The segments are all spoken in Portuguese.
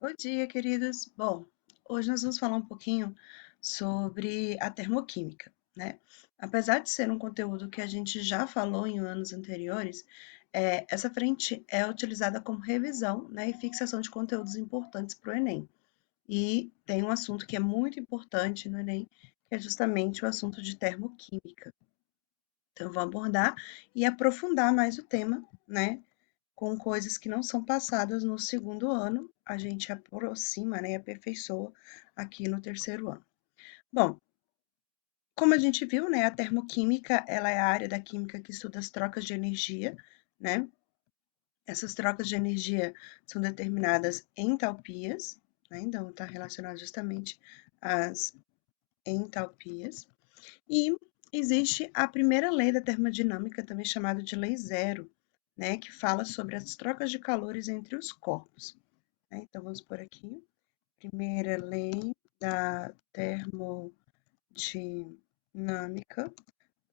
Bom dia, queridos. Bom, hoje nós vamos falar um pouquinho sobre a termoquímica, né? Apesar de ser um conteúdo que a gente já falou em anos anteriores, essa frente é utilizada como revisão, né, e fixação de conteúdos importantes para o Enem. E tem um assunto que é muito importante no Enem, que é justamente o assunto de termoquímica. Então, eu vou abordar e aprofundar mais o tema, né? Com coisas que não são passadas no segundo ano, a gente aproxima, né, e aperfeiçoa aqui no terceiro ano. Bom, como a gente viu, né, a termoquímica, ela é a área da química que estuda as trocas de energia, né? Essas trocas de energia são determinadas em entalpias, né? Então, está relacionado justamente às entalpias. E existe a primeira lei da termodinâmica, também chamada de lei zero, né, que fala sobre as trocas de calores entre os corpos. Né? Então, vamos por aqui. Primeira lei da termodinâmica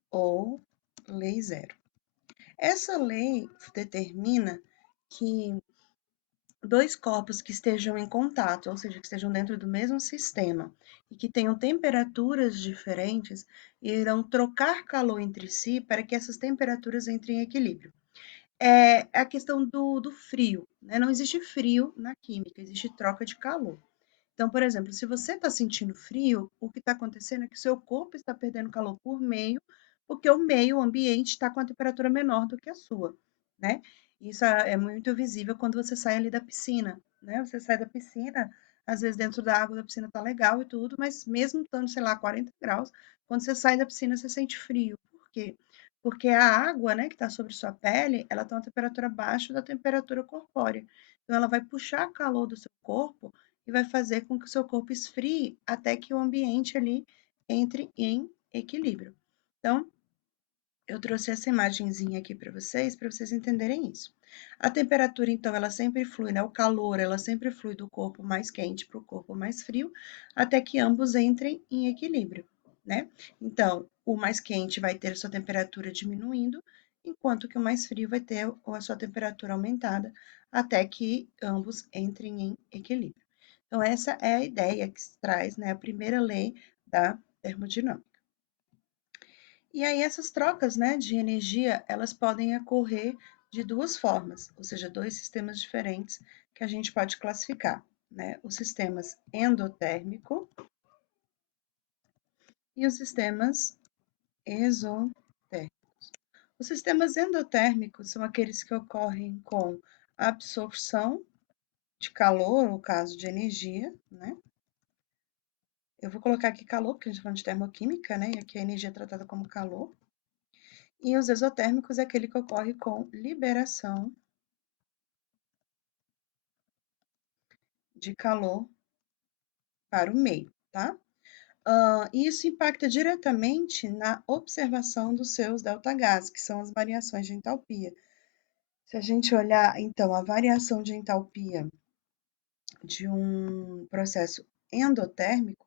ou lei zero. Essa lei determina que dois corpos que estejam em contato, ou seja, que estejam dentro do mesmo sistema e que tenham temperaturas diferentes, irão trocar calor entre si para que essas temperaturas entrem em equilíbrio. É a questão do frio, né? Não existe frio na química, existe troca de calor. Então, por exemplo, se você está sentindo frio, o que está acontecendo é que o seu corpo está perdendo calor por meio, porque o meio, o ambiente, está com a temperatura menor do que a sua, né? Isso é muito visível quando você sai ali da piscina, né? Você sai da piscina, às vezes dentro da água da piscina tá legal e tudo, mas mesmo estando, sei lá, 40 graus, quando você sai da piscina, você sente frio. Por quê? Porque a água, né, que está sobre sua pele, ela tem uma temperatura abaixo da temperatura corpórea. Então, ela vai puxar calor do seu corpo e vai fazer com que o seu corpo esfrie até que o ambiente ali entre em equilíbrio. Então, eu trouxe essa imagenzinha aqui para vocês entenderem isso. A temperatura, então, ela sempre flui, né? O calor, ela sempre flui do corpo mais quente para o corpo mais frio, até que ambos entrem em equilíbrio, né? Então, o mais quente vai ter a sua temperatura diminuindo, enquanto que o mais frio vai ter a sua temperatura aumentada, até que ambos entrem em equilíbrio. Então, essa é a ideia que se traz, né? A primeira lei da termodinâmica. E aí essas trocas, né, de energia, elas podem ocorrer de duas formas, ou seja, dois sistemas diferentes que a gente pode classificar, né? Os sistemas endotérmico e os sistemas exotérmicos. Os sistemas endotérmicos são aqueles que ocorrem com absorção de calor, no caso de energia, né? Eu vou colocar aqui calor, porque a gente está falando de termoquímica, né? E aqui a energia é tratada como calor. E os exotérmicos é aquele que ocorre com liberação de calor para o meio, tá? E isso impacta diretamente na observação dos seus delta-Gas, que são as variações de entalpia. Se a gente olhar, então, a variação de entalpia de um processo endotérmico,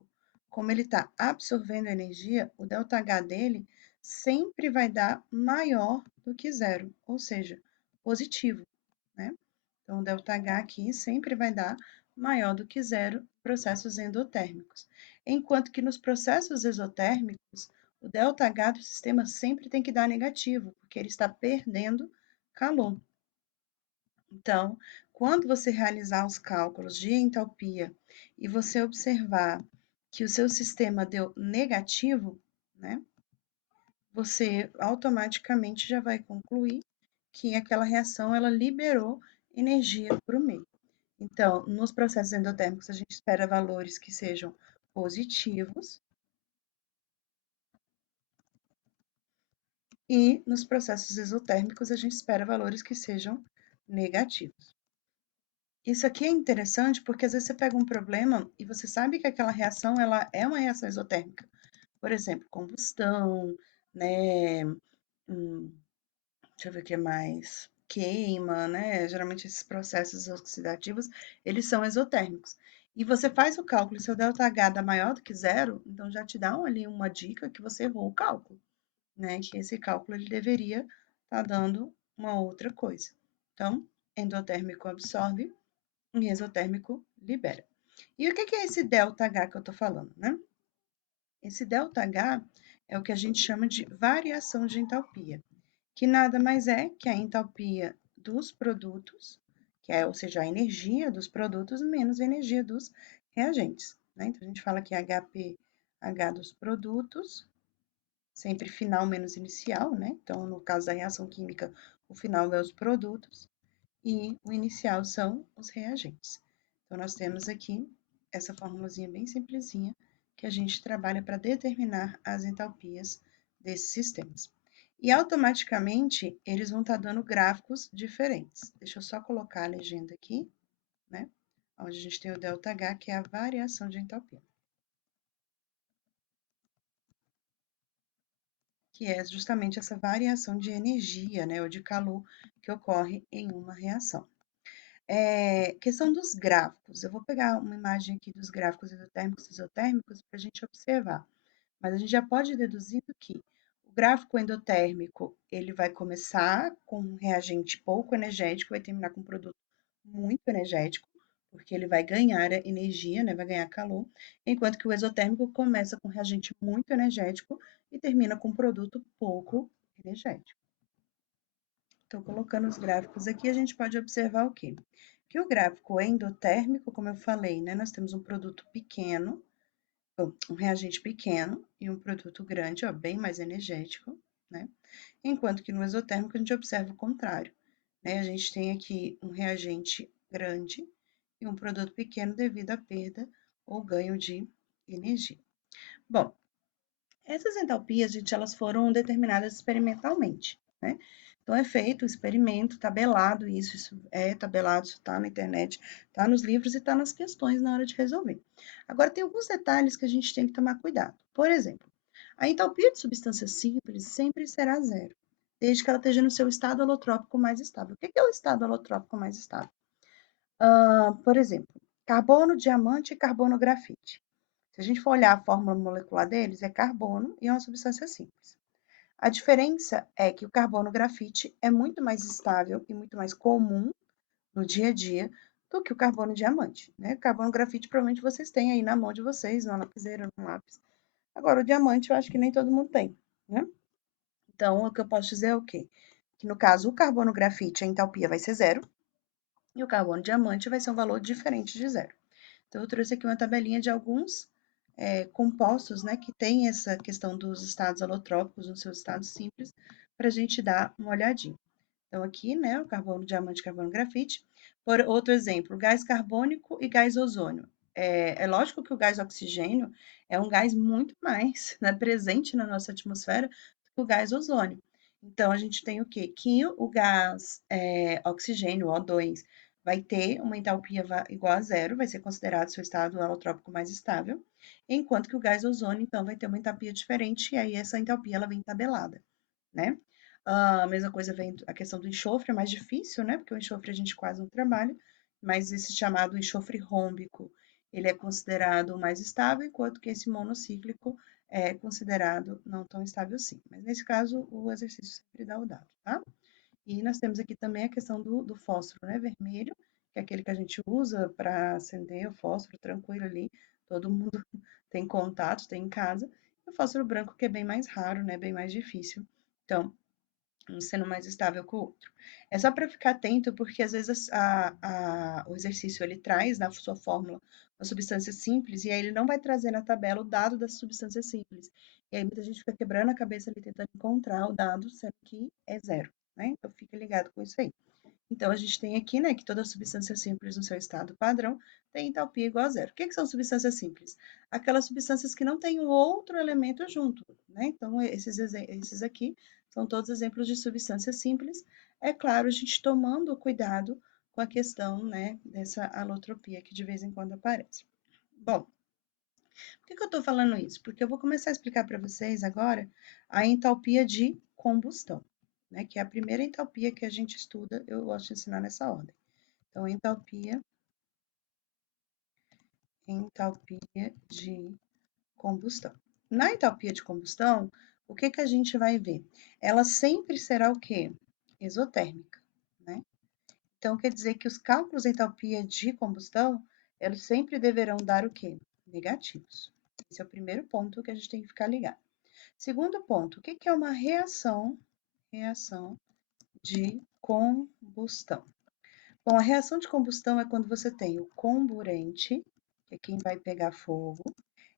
como ele está absorvendo energia, o ΔH dele sempre vai dar maior do que zero, ou seja, positivo, né? Então, o ΔH aqui sempre vai dar maior do que zero processos endotérmicos. Enquanto que nos processos exotérmicos, o ΔH do sistema sempre tem que dar negativo, porque ele está perdendo calor. Então, quando você realizar os cálculos de entalpia e você observar que o seu sistema deu negativo, né, você automaticamente já vai concluir que aquela reação ela liberou energia para o meio. Então, nos processos endotérmicos, a gente espera valores que sejam positivos e nos processos exotérmicos, a gente espera valores que sejam negativos. Isso aqui é interessante porque às vezes você pega um problema e você sabe que aquela reação ela é uma reação exotérmica. Por exemplo, combustão, né? Hum, deixa eu ver o que mais. Queima, né? Geralmente esses processos oxidativos, eles são exotérmicos. E você faz o cálculo, e seu ΔH dá maior do que zero, então já te dá ali uma dica que você errou o cálculo, né? Que esse cálculo ele deveria estar dando uma outra coisa. Então, endotérmico absorve e exotérmico libera. E o que é esse ΔH que eu estou falando, né? Esse ΔH é o que a gente chama de variação de entalpia, que nada mais é que a entalpia dos produtos, ou seja, a energia dos produtos menos a energia dos reagentes, né? Então, a gente fala que HPH dos produtos, sempre final menos inicial, né? Então, no caso da reação química, o final é os produtos e o inicial são os reagentes. Então, nós temos aqui essa formulazinha bem simplesinha que a gente trabalha para determinar as entalpias desses sistemas. E automaticamente eles vão estar dando gráficos diferentes. Deixa eu só colocar a legenda aqui, né? Onde a gente tem o ΔH, que é a variação de entalpia. Que é justamente essa variação de energia, né, ou de calor que ocorre em uma reação. Questão dos gráficos. Eu vou pegar uma imagem aqui dos gráficos endotérmicos e isotérmicos para a gente observar. Mas a gente já pode deduzir que o gráfico endotérmico, ele vai começar com um reagente pouco energético, vai terminar com um produto muito energético, porque ele vai ganhar energia, né, vai ganhar calor, enquanto que o exotérmico começa com um reagente muito energético e termina com um produto pouco energético. Então, colocando os gráficos aqui, a gente pode observar o quê? Que o gráfico endotérmico, como eu falei, né, nós temos um produto pequeno, um reagente pequeno e um produto grande, ó, bem mais energético, né? Enquanto que no exotérmico a gente observa o contrário, né? A gente tem aqui um reagente grande e um produto pequeno devido à perda ou ganho de energia. Bom, essas entalpias, gente, elas foram determinadas experimentalmente, né? Então, é feito o experimento, tabelado, isso é tabelado, isso está na internet, está nos livros e está nas questões na hora de resolver. Agora, tem alguns detalhes que a gente tem que tomar cuidado. Por exemplo, a entalpia de substância simples sempre será zero, desde que ela esteja no seu estado alotrópico mais estável. O que é o estado alotrópico mais estável? Por exemplo, carbono, diamante e carbono grafite. Se a gente for olhar a fórmula molecular deles, é carbono e é uma substância simples. A diferença é que o carbono grafite é muito mais estável e muito mais comum no dia a dia do que o carbono diamante, né? O carbono grafite provavelmente vocês têm aí na mão de vocês, na lapiseira, no lápis. Agora, o diamante eu acho que nem todo mundo tem, né? Então, o que eu posso dizer é o quê? Que no caso, o carbono grafite, a entalpia vai ser zero, e o carbono diamante vai ser um valor diferente de zero. Então, eu trouxe aqui uma tabelinha de alguns compostos, né, que tem essa questão dos estados alotrópicos nos seus estados simples, para a gente dar uma olhadinha. Então, aqui, né, o carbono diamante, carbono grafite. Por outro exemplo, gás carbônico e gás ozônio. É lógico que o gás oxigênio é um gás muito mais, né, presente na nossa atmosfera do que o gás ozônio. Então, a gente tem o quê? Que o gás oxigênio, O2, vai ter uma entalpia igual a zero, vai ser considerado seu estado alotrópico mais estável, enquanto que o gás ozônio, então, vai ter uma entalpia diferente, e aí essa entalpia ela vem tabelada, né? A mesma coisa vem a questão do enxofre, é mais difícil, né? Porque o enxofre a gente quase não trabalha, mas esse chamado enxofre rômbico, ele é considerado mais estável, enquanto que esse monocíclico é considerado não tão estável assim. Mas nesse caso, o exercício sempre dá o dado, tá? E nós temos aqui também a questão do fósforo, né? Vermelho, que é aquele que a gente usa para acender o fósforo tranquilo ali, todo mundo tem contato, tem em casa. E o fósforo branco, que é bem mais raro, né? Bem mais difícil. Então, um sendo mais estável que o outro. É só para ficar atento, porque às vezes o exercício ele traz na sua fórmula uma substância simples, e aí ele não vai trazer na tabela o dado dessa substância simples. E aí muita gente fica quebrando a cabeça ali tentando encontrar o dado, sendo que é zero, né? Então fique ligado com isso aí. Então, a gente tem aqui, né, que toda substância simples no seu estado padrão tem entalpia igual a zero. O que são substâncias simples? Aquelas substâncias que não têm um outro elemento junto, né? Então, esses aqui são todos exemplos de substâncias simples. É claro, a gente tomando cuidado com a questão, né, dessa alotropia que de vez em quando aparece. Bom, por que eu estou falando isso? Porque eu vou começar a explicar para vocês agora a entalpia de combustão, né? Que é a primeira entalpia que a gente estuda, eu gosto de ensinar nessa ordem. Então, entalpia de combustão. Na entalpia de combustão, o que que a gente vai ver? Ela sempre será o quê? Exotérmica, né? Então, quer dizer que os cálculos da entalpia de combustão, eles sempre deverão dar o quê? Negativos. Esse é o primeiro ponto que a gente tem que ficar ligado. Segundo ponto, o que é uma reação? Reação de combustão. Bom, a reação de combustão é quando você tem o comburente, que é quem vai pegar fogo,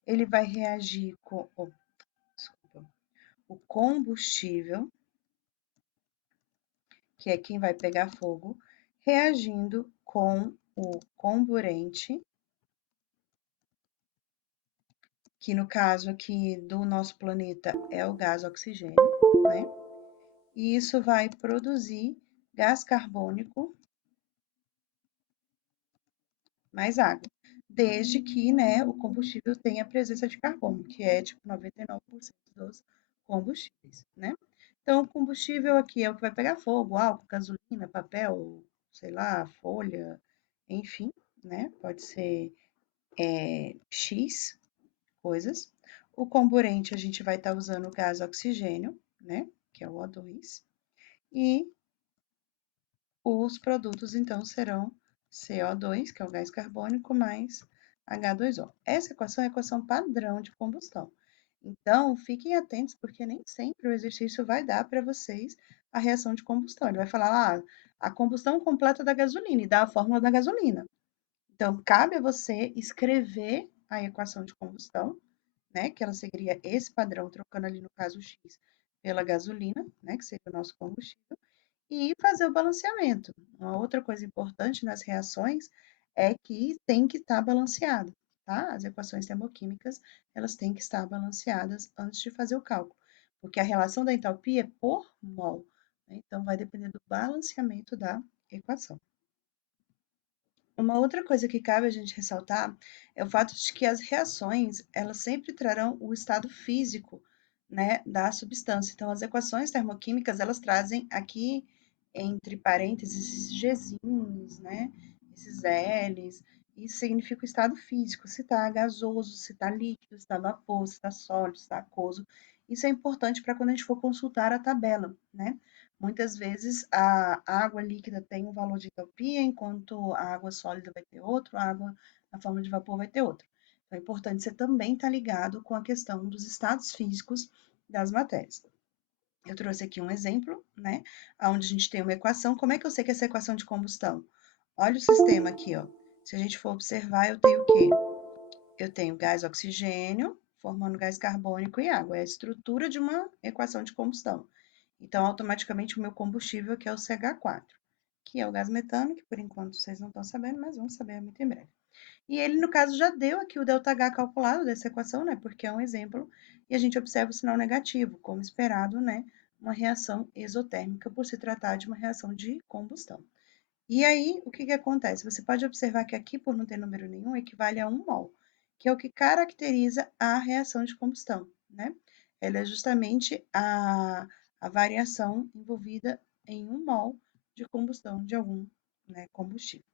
ele vai reagir com desculpa, o combustível, que é quem vai pegar fogo, reagindo com o comburente, que no caso aqui do nosso planeta é o gás oxigênio, né? E isso vai produzir gás carbônico mais água, desde que, né, o combustível tenha presença de carbono, que é tipo 99% dos combustíveis, né? Então, o combustível aqui é o que vai pegar fogo, álcool, gasolina, papel, sei lá, folha, enfim, né? Pode ser X coisas. O comburente a gente vai estar usando o gás oxigênio, né? Que é o O2. E os produtos, então, serão CO2, que é o gás carbônico, mais H2O. Essa equação é a equação padrão de combustão. Então, fiquem atentos, porque nem sempre o exercício vai dar para vocês a reação de combustão. Ele vai falar, a combustão completa da gasolina, e dá a fórmula da gasolina. Então, cabe a você escrever a equação de combustão, né, que ela seguiria esse padrão, trocando ali, no caso, o X pela gasolina, né, que seria o nosso combustível, e fazer o balanceamento. Uma outra coisa importante nas reações é que tem que estar balanceado, tá? As equações termoquímicas, elas têm que estar balanceadas antes de fazer o cálculo, porque a relação da entalpia é por mol, né? Então vai depender do balanceamento da equação. Uma outra coisa que cabe a gente ressaltar é o fato de que as reações, elas sempre trarão o estado físico, né, da substância. Então, as equações termoquímicas, elas trazem aqui, entre parênteses, Gzinhos, né, esses L's, isso significa o estado físico, se está gasoso, se está líquido, se está vapor, se está sólido, se está aquoso. Isso é importante para quando a gente for consultar a tabela, né? Muitas vezes a água líquida tem um valor de entalpia, enquanto a água sólida vai ter outro, a água na forma de vapor vai ter outro. Então é importante você também estar ligado com a questão dos estados físicos das matérias. Eu trouxe aqui um exemplo, né, onde a gente tem uma equação. Como é que eu sei que essa equação de combustão? Olha o sistema aqui, ó. Se a gente for observar, eu tenho o quê? Eu tenho gás oxigênio, formando gás carbônico e água. É a estrutura de uma equação de combustão. Então, automaticamente, o meu combustível aqui é o CH4, que é o gás metano, que por enquanto vocês não estão sabendo, mas vão saber muito em breve. E ele, no caso, já deu aqui o ΔH calculado dessa equação, né? Porque é um exemplo, e a gente observa o sinal negativo, como esperado, né? Uma reação exotérmica, por se tratar de uma reação de combustão. E aí, o que que acontece? Você pode observar que aqui, por não ter número nenhum, equivale a 1 mol, que é o que caracteriza a reação de combustão, né? Ela é justamente a variação envolvida em 1 mol de combustão de algum, né, combustível.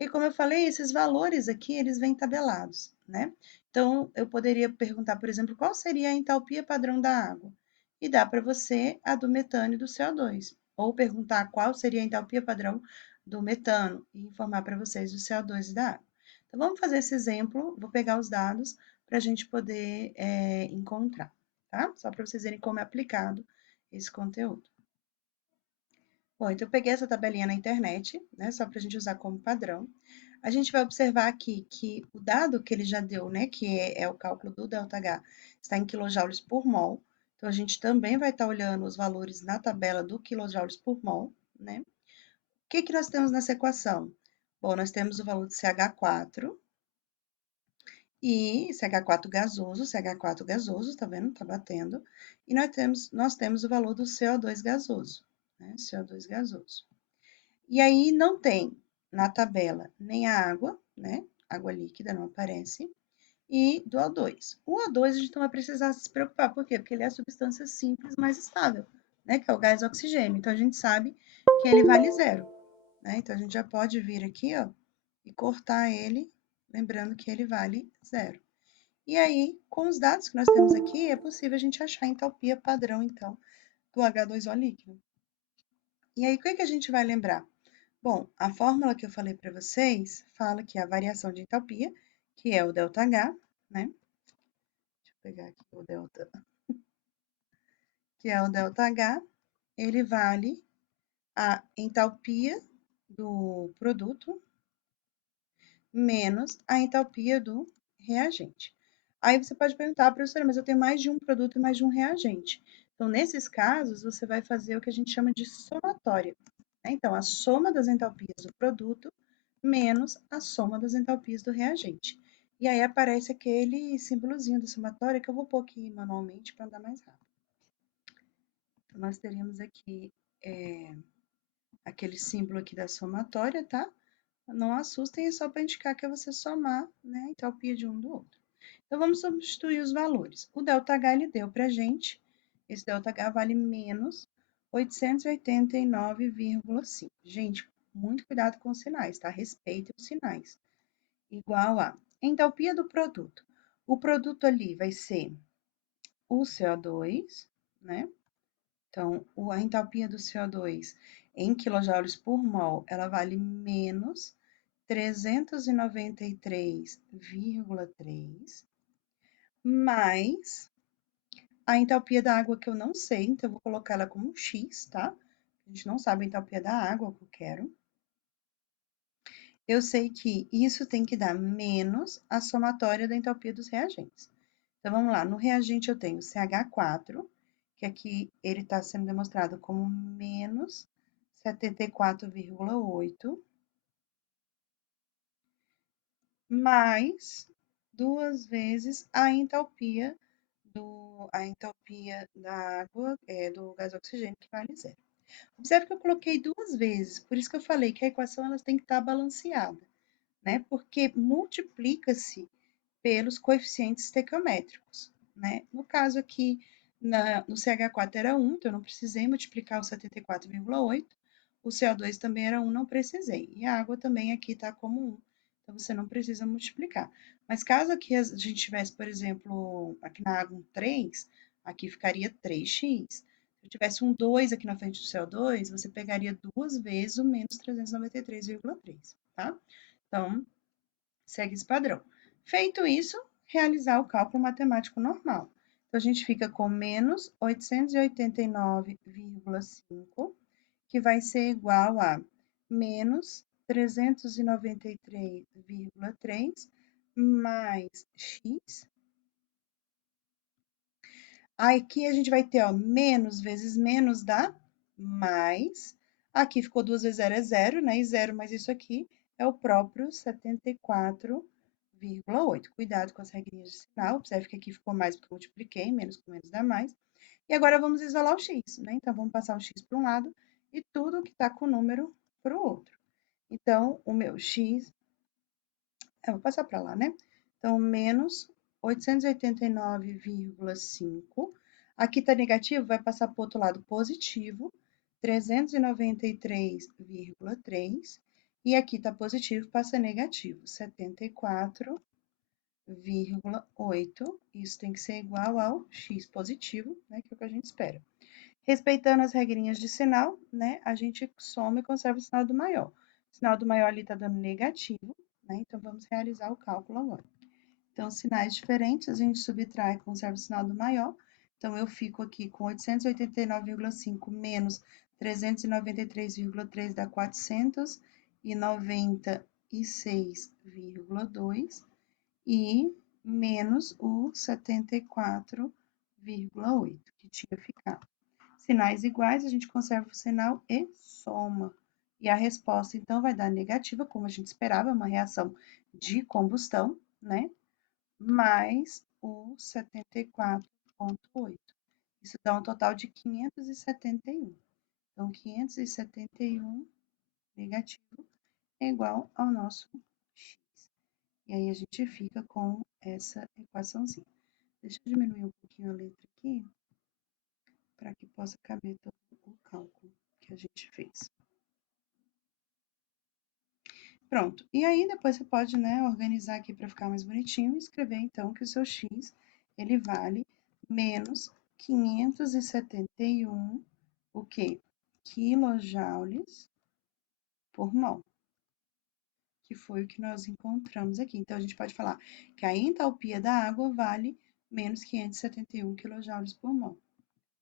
E como eu falei, esses valores aqui, eles vêm tabelados, né? Então, eu poderia perguntar, por exemplo, qual seria a entalpia padrão da água? E dá para você a do metano e do CO2. Ou perguntar qual seria a entalpia padrão do metano e informar para vocês do CO2 e da água. Então, vamos fazer esse exemplo. Vou pegar os dados para a gente poder encontrar, tá? Só para vocês verem como é aplicado esse conteúdo. Bom, então eu peguei essa tabelinha na internet, né, só para a gente usar como padrão. A gente vai observar aqui que o dado que ele já deu, né, que é o cálculo do ΔH, está em quilojoules por mol. Então, a gente também vai estar olhando os valores na tabela do quilojoules por mol, né? O que que nós temos nessa equação? Bom, nós temos o valor de CH4 e CH4 gasoso, tá vendo? Tá batendo. E nós temos o valor do CO2 gasoso, né? CO2 gasoso. E aí não tem na tabela nem a água, né? Água líquida não aparece. E do O2. O O2 a gente não vai precisar se preocupar. Por quê? Porque ele é a substância simples mais estável, né? Que é o gás oxigênio. Então a gente sabe que ele vale zero, né? Então a gente já pode vir aqui, ó, e cortar ele, lembrando que ele vale zero. E aí, com os dados que nós temos aqui, é possível a gente achar a entalpia padrão, então, do H2O líquido. E aí, o que a gente vai lembrar? Bom, a fórmula que eu falei para vocês fala que a variação de entalpia, que é o ΔH, né? Deixa eu pegar aqui o delta, que é o ΔH, ele vale a entalpia do produto menos a entalpia do reagente. Aí você pode perguntar, professora, mas eu tenho mais de um produto e mais de um reagente. Então, nesses casos, você vai fazer o que a gente chama de somatória, né? Então, a soma das entalpias do produto menos a soma das entalpias do reagente. E aí aparece aquele símbolozinho da somatória que eu vou pôr aqui manualmente para andar mais rápido. Então, nós teríamos aqui aquele símbolo aqui da somatória, tá? Não assustem, é só para indicar que é você somar, né, a entalpia de um do outro. Então, vamos substituir os valores. O ΔH ele deu para a gente, esse ΔH vale menos 889,5. Gente, muito cuidado com os sinais, tá? Respeitem os sinais. Igual a entalpia do produto. O produto ali vai ser o CO2, né? Então, a entalpia do CO2 em quilojoules por mol, ela vale menos 393,3, mais a entalpia da água que eu não sei, então eu vou colocar ela como X, tá? A gente não sabe a entalpia da água que eu quero. Eu sei que isso tem que dar menos a somatória da entalpia dos reagentes. Então, vamos lá. No reagente eu tenho CH4, que aqui ele está sendo demonstrado como menos 74,8, mais 2 vezes a entalpia da água, do gás oxigênio, que vale zero. Observe que eu coloquei 2 vezes, por isso que eu falei que a equação elas tem que estar balanceada, né? Porque multiplica-se pelos coeficientes estequiométricos, né? No caso aqui, no CH4 era 1, então eu não precisei multiplicar o 74,8. O CO2 também era 1, não precisei. E a água também aqui está como 1, então você não precisa multiplicar. Mas caso aqui a gente tivesse, por exemplo, aqui na água um 3, aqui ficaria 3x. Se eu tivesse um 2 aqui na frente do CO2, você pegaria 2 vezes o menos 393,3, tá? Então, segue esse padrão. Feito isso, realizar o cálculo matemático normal. Então, a gente fica com menos 889,5, que vai ser igual a menos 393,3 mais x. Aqui a gente vai ter, ó, menos vezes menos dá mais. Aqui ficou 2 vezes 0 é 0, né? E 0 mais isso aqui é o próprio 74,8. Cuidado com as regrinhas de sinal. Observe que aqui ficou mais porque eu multipliquei, menos com menos dá mais. E agora vamos isolar o x, né? Então, vamos passar o x para um lado e tudo que está com o número para o outro. Então, o meu x, eu vou passar para lá, né? Então, menos 889,5. Aqui está negativo, vai passar para o outro lado positivo, 393,3. E aqui está positivo, passa negativo, 74,8. Isso tem que ser igual ao x positivo, né? Que é o que a gente espera. Respeitando as regrinhas de sinal, né? A gente soma e conserva o sinal do maior. O sinal do maior ali está dando negativo, né? Então, vamos realizar o cálculo agora. Então, sinais diferentes, a gente subtrai e conserva o sinal do maior. Então, eu fico aqui com 889,5 menos 393,3 dá 496,2 e menos o 74,8 que tinha ficado. Sinais iguais, a gente conserva o sinal e soma. E a resposta, então, vai dar negativa, como a gente esperava, uma reação de combustão, né? Mais o 74,8. Isso dá um total de 571. Então, 571 negativo é igual ao nosso x. E aí, a gente fica com essa equaçãozinha. Deixa eu diminuir um pouquinho a letra aqui, para que possa caber todo o cálculo que a gente fez. Pronto. E aí, depois você pode, né, organizar aqui para ficar mais bonitinho e escrever, então, que o seu x, ele vale menos 571, o quê? Quilojoules por mol, que foi o que nós encontramos aqui. Então, a gente pode falar que a entalpia da água vale menos 571 kJ por mol.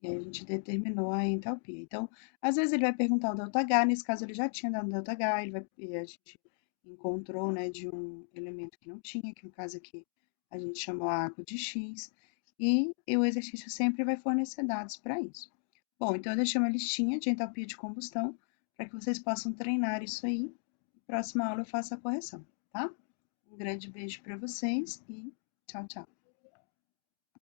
E aí a gente determinou a entalpia. Então, às vezes ele vai perguntar o ΔH, nesse caso ele já tinha dado ΔH, a gente encontrou, né, de um elemento que não tinha, que no caso aqui a gente chamou a água de X, e o exercício sempre vai fornecer dados para isso. Bom, então eu deixei uma listinha de entalpia de combustão para que vocês possam treinar isso aí. Próxima aula eu faço a correção, tá? Um grande beijo para vocês e tchau, tchau.